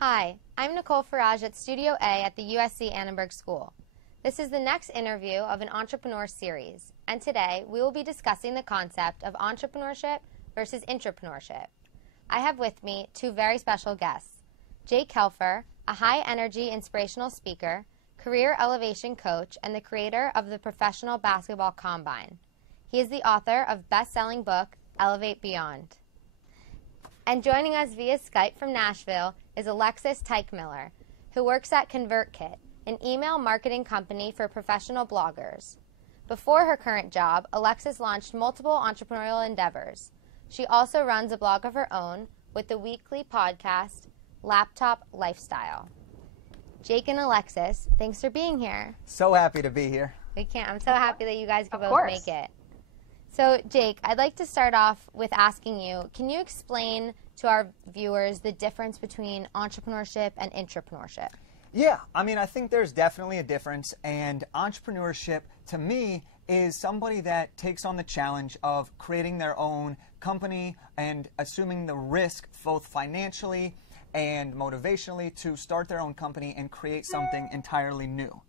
Hi, I'm Nicole Farage at Studio A at the USC Annenberg School. This is the next interview of an entrepreneur series, and today we will be discussing the concept of entrepreneurship versus intrapreneurship. I have with me two very special guests, Jake Kelfer, a high-energy inspirational speaker, career elevation coach, and the creator of the Professional Basketball Combine. He is the author of best-selling book, Elevate Beyond. And joining us via Skype from Nashville is Alexis Teichmiller, who works at ConvertKit, an email marketing company for professional bloggers. Before her current job, Alexis launched multiple entrepreneurial endeavors. She also runs a blog of her own with the weekly podcast, Laptop Lifestyle. Jake and Alexis, thanks for being here. So happy to be here. I'm so happy that you guys could both make it. So, Jake, I'd like to start off with asking you, can you explain to our viewers the difference between entrepreneurship and intrapreneurship? Yeah, I think there's definitely a difference, and entrepreneurship, to me, is somebody that takes on the challenge of creating their own company and assuming the risk, both financially and motivationally, to start their own company and create something entirely new.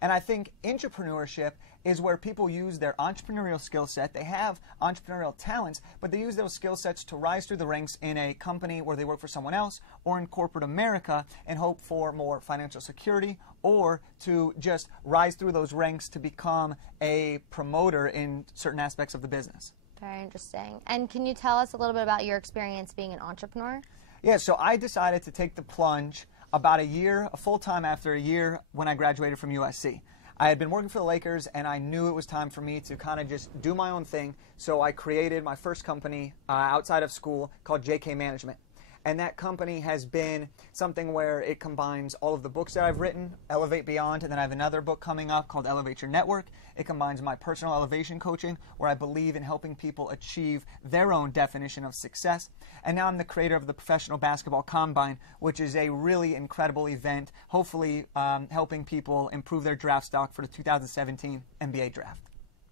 And I think intrapreneurship is where people use their entrepreneurial skill set. They have entrepreneurial talents, but they use those skill sets to rise through the ranks in a company where they work for someone else or in corporate America and hope for more financial security, or to just rise through those ranks to become a promoter in certain aspects of the business. Very interesting. And can you tell us a little bit about your experience being an entrepreneur? Yeah, so I decided to take the plunge about a full-time after a year when I graduated from USC. I had been working for the Lakers, and I knew it was time for me to kind of just do my own thing, so I created my first company outside of school called JK Management. And that company has been something where it combines all of the books that I've written, Elevate Beyond, and then I have another book coming up called Elevate Your Network. It combines my personal elevation coaching, where I believe in helping people achieve their own definition of success. And now I'm the creator of the Professional Basketball Combine, which is a really incredible event, hopefully helping people improve their draft stock for the 2017 NBA draft.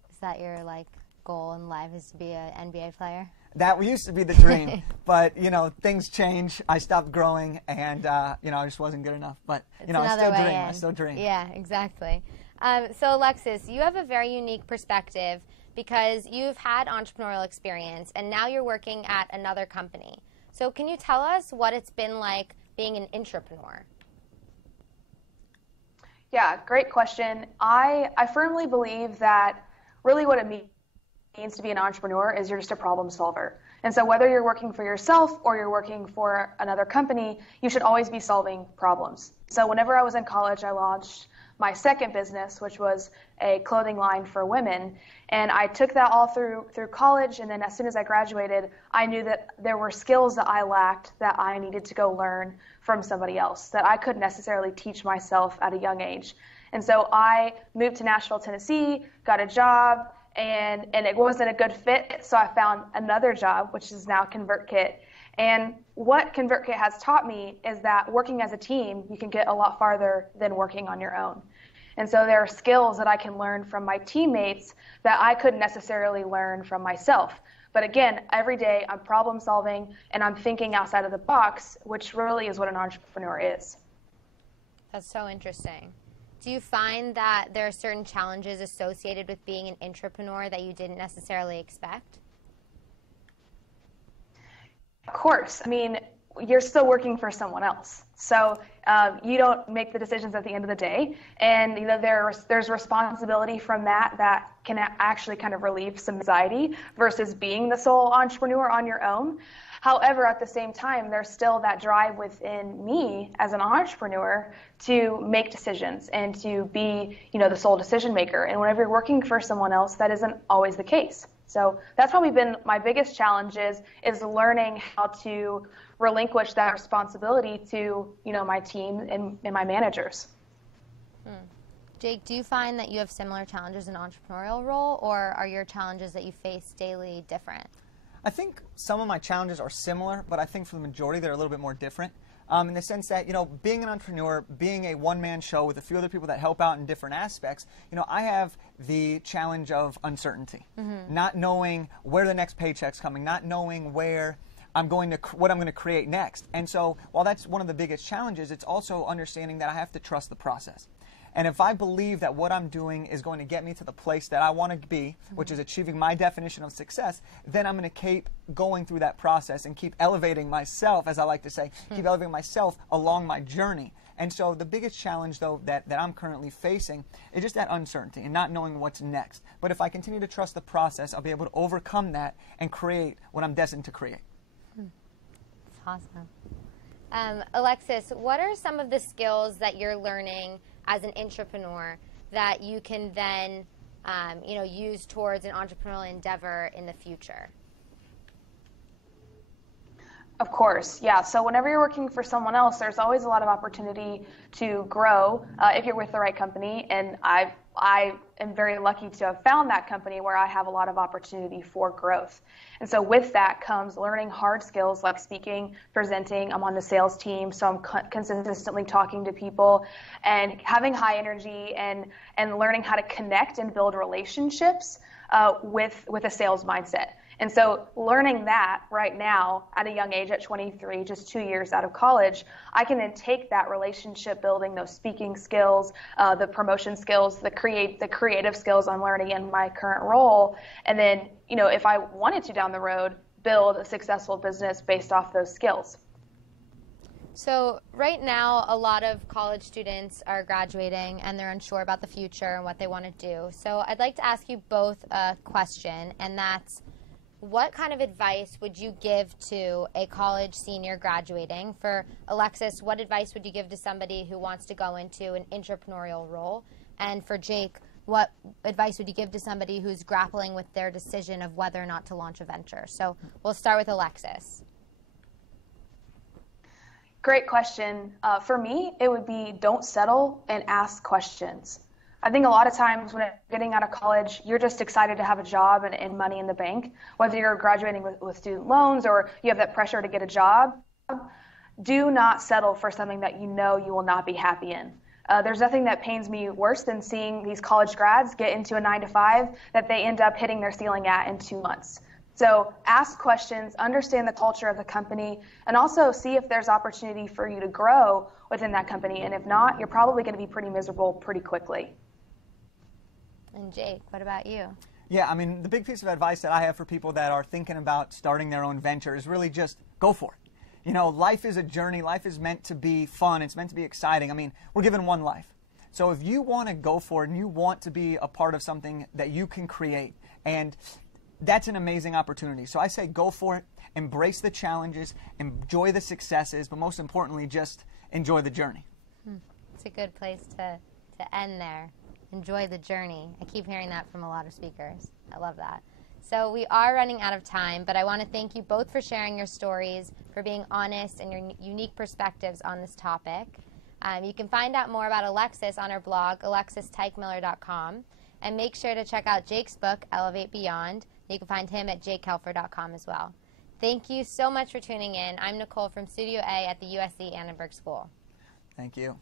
Is that your goal in life, is to be an NBA player? That used to be the dream, but things change. I stopped growing, and I just wasn't good enough. But I still dream. Yeah, exactly. So Alexis, you have a very unique perspective because you've had entrepreneurial experience, and now you're working at another company. So can you tell us what it's been like being an intrapreneur? Yeah, great question. I firmly believe that really what it means to be an entrepreneur is you're just a problem solver. And so whether you're working for yourself or you're working for another company, you should always be solving problems. So whenever I was in college, I launched my second business, which was a clothing line for women. And I took that all through college, and then as soon as I graduated, I knew that there were skills that I lacked that I needed to go learn from somebody else that I couldn't necessarily teach myself at a young age. And so I moved to Nashville, Tennessee, got a job, and it wasn't a good fit, so I found another job, which is now ConvertKit. And what ConvertKit has taught me is that working as a team, you can get a lot farther than working on your own. And so there are skills that I can learn from my teammates that I couldn't necessarily learn from myself. But again, every day I'm problem solving and I'm thinking outside of the box, which really is what an entrepreneur is. That's so interesting. Do you find that there are certain challenges associated with being an intrapreneur that you didn't necessarily expect? Of course. You're still working for someone else. So you don't make the decisions at the end of the day. And there's responsibility from that can actually kind of relieve some anxiety versus being the sole entrepreneur on your own. However, at the same time, there's still that drive within me as an entrepreneur to make decisions and to be, the sole decision maker. And whenever you're working for someone else, that isn't always the case. So that's probably been my biggest challenge is learning how to relinquish that responsibility to, my team and my managers. Jake, do you find that you have similar challenges in an entrepreneurial role, or are your challenges that you face daily different? I think some of my challenges are similar, but I think for the majority they're a little bit more different. In the sense that, being an entrepreneur, being a one-man show with a few other people that help out in different aspects, I have the challenge of uncertainty, not knowing where the next paycheck's coming, not knowing where what I'm going to create next. And so while that's one of the biggest challenges, it's also understanding that I have to trust the process. And if I believe that what I'm doing is going to get me to the place that I want to be, which is achieving my definition of success, then I'm going to keep going through that process and keep elevating myself, as I like to say, keep elevating myself along my journey. And so the biggest challenge, though, that I'm currently facing is just that uncertainty and not knowing what's next. But if I continue to trust the process, I'll be able to overcome that and create what I'm destined to create. That's awesome. Alexis, what are some of the skills that you're learning as an intrapreneur that you can then use towards an entrepreneurial endeavor in the future? Of course, yeah. So whenever you're working for someone else, there's always a lot of opportunity to grow if you're with the right company. And I am very lucky to have found that company where I have a lot of opportunity for growth. And so with that comes learning hard skills like speaking, presenting. I'm on the sales team, so I'm consistently talking to people and having high energy and learning how to connect and build relationships with a sales mindset. And so learning that right now at a young age, at 23, just 2 years out of college, I can then take that relationship building, those speaking skills, the promotion skills, the creative skills I'm learning in my current role, and then, if I wanted to down the road, build a successful business based off those skills. So right now, a lot of college students are graduating and they're unsure about the future and what they want to do. So I'd like to ask you both a question, and that's, what kind of advice would you give to a college senior graduating? For Alexis, what advice would you give to somebody who wants to go into an intrapreneurial role? And for Jake, what advice would you give to somebody who's grappling with their decision of whether or not to launch a venture? So we'll start with Alexis. Great question. For me, it would be don't settle and ask questions. I think a lot of times when getting out of college, you're just excited to have a job and money in the bank. Whether you're graduating with student loans or you have that pressure to get a job, do not settle for something that you know you will not be happy in. There's nothing that pains me worse than seeing these college grads get into a 9-to-5 that they end up hitting their ceiling at in 2 months. So ask questions, understand the culture of the company, and also see if there's opportunity for you to grow within that company. And if not, you're probably going to be pretty miserable pretty quickly. And Jake, what about you? Yeah, I mean, the big piece of advice that I have for people that are thinking about starting their own venture is really just go for it. Life is a journey. Life is meant to be fun. It's meant to be exciting. I mean, we're given one life. So if you want to go for it and you want to be a part of something that you can create, and that's an amazing opportunity. So I say go for it, embrace the challenges, enjoy the successes, but most importantly, just enjoy the journey. It's a good place to end there. Enjoy the journey. I keep hearing that from a lot of speakers. I love that. So we are running out of time, but I want to thank you both for sharing your stories, for being honest and your unique perspectives on this topic. You can find out more about Alexis on her blog, alexisteichmiller.com, and make sure to check out Jake's book, Elevate Beyond. You can find him at jakekelfer.com as well. Thank you so much for tuning in. I'm Nicole from Studio A at the USC Annenberg School. Thank you.